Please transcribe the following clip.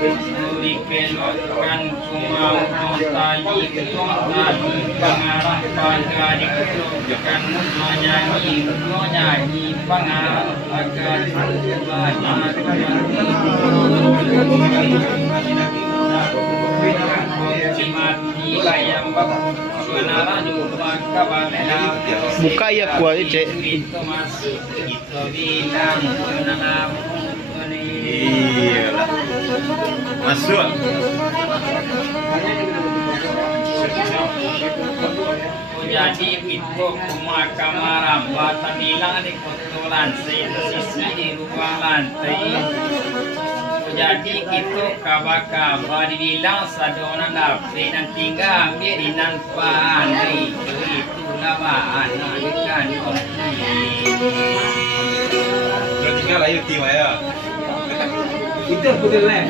Dikelokan kumau tali tali pangarah pagari kelokan menyanyi pangarah pagari mati bayam sunara lupa kabalena Buka ya kuah cek. itu masuk itu bilang sunara Iya lah. Masuk. Jadi itu rumah kamar bata bilang di kotoran sisi di ruang lantai. Jadi itu kabar dibilang sadona dapet dan tinggal biarinan pandai itu lawan ikan Udah tinggal ayo tim ya. Itu betul lah.